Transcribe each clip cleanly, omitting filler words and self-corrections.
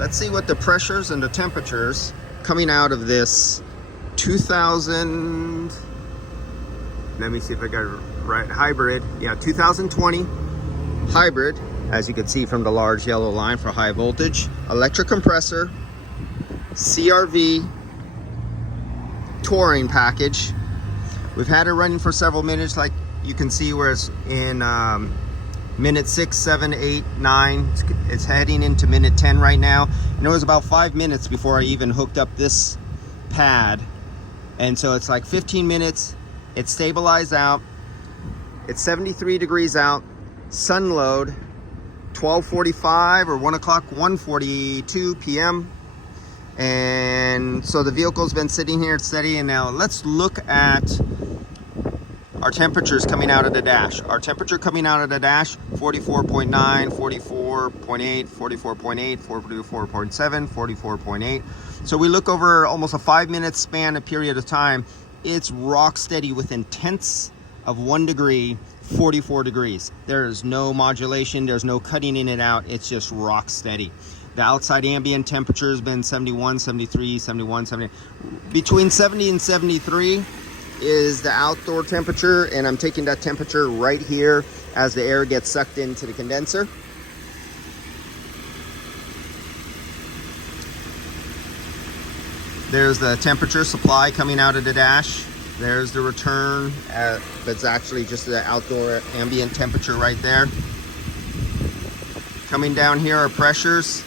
let's see what the pressures and the temperatures coming out of this 2000, let me see if I got it right, hybrid, yeah, 2020 hybrid, as you can see from the large yellow line for high voltage, electric compressor, CRV touring package. We've had it running for several minutes, like you can see where it's in minute 6, 7, 8, 9. It's heading into minute 10 right now. And it was about 5 minutes before I even hooked up this pad. And so it's like 15 minutes. It's stabilized out. It's 73 degrees out. Sun load, 12:45 or 1 o'clock, 1:42 p.m. And so the vehicle's been sitting here steady. And now let's look at our temperatures coming out of the dash. Our temperature coming out of the dash, 44.9, 44.8, 44.8, 44.7, 44.8. So we look over almost a 5-minute span, a period of time. It's rock steady within tenths of 1 degree, 44 degrees. There is no modulation, there's no cutting in and out. It's just rock steady. The outside ambient temperature has been 71, 73, 71, 70. Between 70 and 73 is the outdoor temperature, and I'm taking that temperature right here as the air gets sucked into the condenser. There's the temperature supply coming out of the dash. There's the return, that's actually just the outdoor ambient temperature right there. Coming down here are pressures,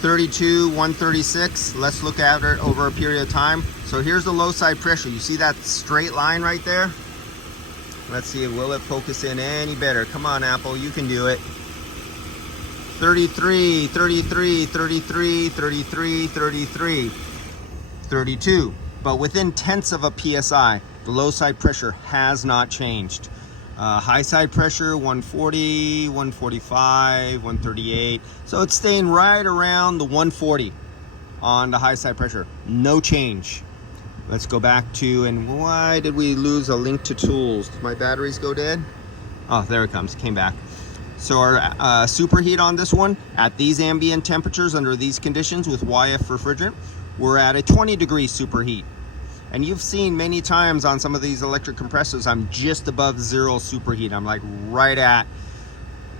32, 136. Let's look at it over a period of time. So here's the low side pressure. You see that straight line right there? Let's see, will it focus in any better? Come on, Apple, you can do it. 33, 33, 33, 33, 33, 32. But within tenths of a PSI, the low side pressure has not changed. High side pressure, 140, 145, 138. So it's staying right around the 140 on the high side pressure. No change. Let's go back to, and why did we lose a link to tools? Did my batteries go dead? Oh, there it comes, came back. So our superheat on this one, at these ambient temperatures, under these conditions with YF refrigerant, we're at a 20 degree superheat. And you've seen many times on some of these electric compressors, I'm just above 0 superheat. I'm like right at,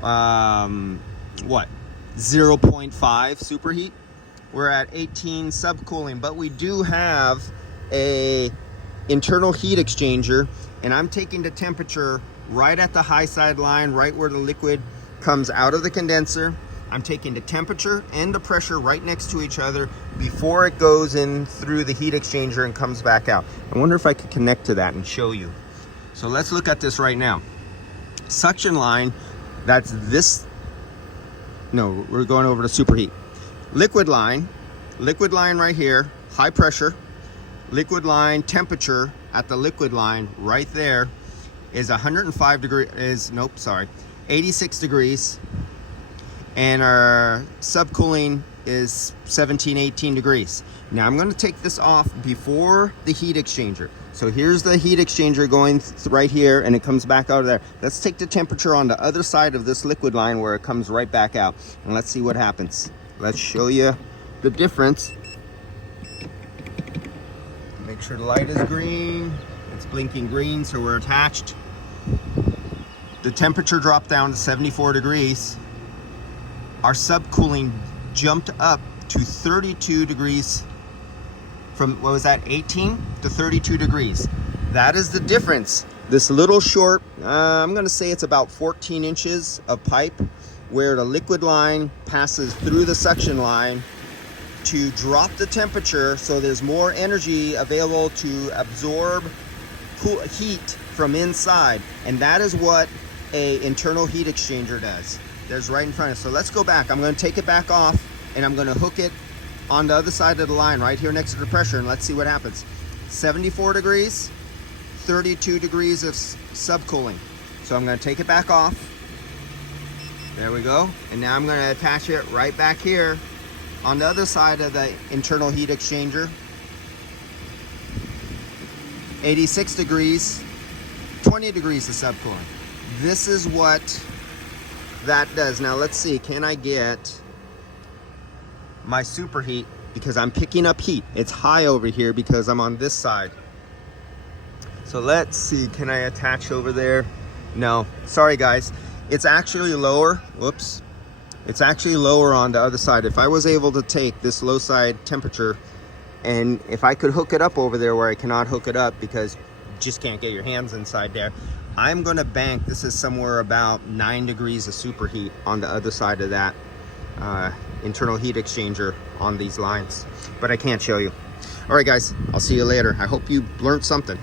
0.5 superheat. We're at 18 subcooling, but we do have a internal heat exchanger, and I'm taking the temperature right at the high side line, right where the liquid comes out of the condenser. I'm taking the temperature and the pressure right next to each other before it goes in through the heat exchanger and comes back out. I wonder if I could connect to that and show you. So let's look at this right now. Suction line, that's this, no, we're going over to superheat. Liquid line right here, high pressure. Liquid line temperature at the liquid line right there is 105 degrees, 86 degrees. And our subcooling is 17, 18 degrees. Now I'm going to take this off before the heat exchanger. So here's the heat exchanger going right here, and it comes back out of there. Let's take the temperature on the other side of this liquid line where it comes right back out, and let's see what happens. Let's show you the difference. Make sure the light is green. It's blinking green, so we're attached. The temperature dropped down to 74 degrees. Our subcooling jumped up to 32 degrees from, what was that, 18 to 32 degrees. That is the difference. This little short, I'm gonna say it's about 14 inches of pipe where the liquid line passes through the suction line to drop the temperature so there's more energy available to absorb heat from inside. And that is what an internal heat exchanger does. There's right in front of us. So let's go back. I'm going to take it back off, and I'm going to hook it on the other side of the line right here next to the pressure, and let's see what happens. 74 degrees, 32 degrees of subcooling. So I'm going to take it back off. There we go. And now I'm going to attach it right back here on the other side of the internal heat exchanger. 86 degrees, 20 degrees of subcooling. This is what that does. Now let's see, can I get my superheat because I'm picking up heat. It's high over here because I'm on this side. So let's see, can I attach over there? No, sorry guys. It's actually lower, whoops. It's actually lower on the other side. If I was able to take this low side temperature and if I could hook it up over there where I cannot hook it up because you just can't get your hands inside there, I'm gonna bank, this is somewhere about 9 degrees of superheat on the other side of that internal heat exchanger on these lines, but I can't show you. All right guys, I'll see you later. I hope you learned something.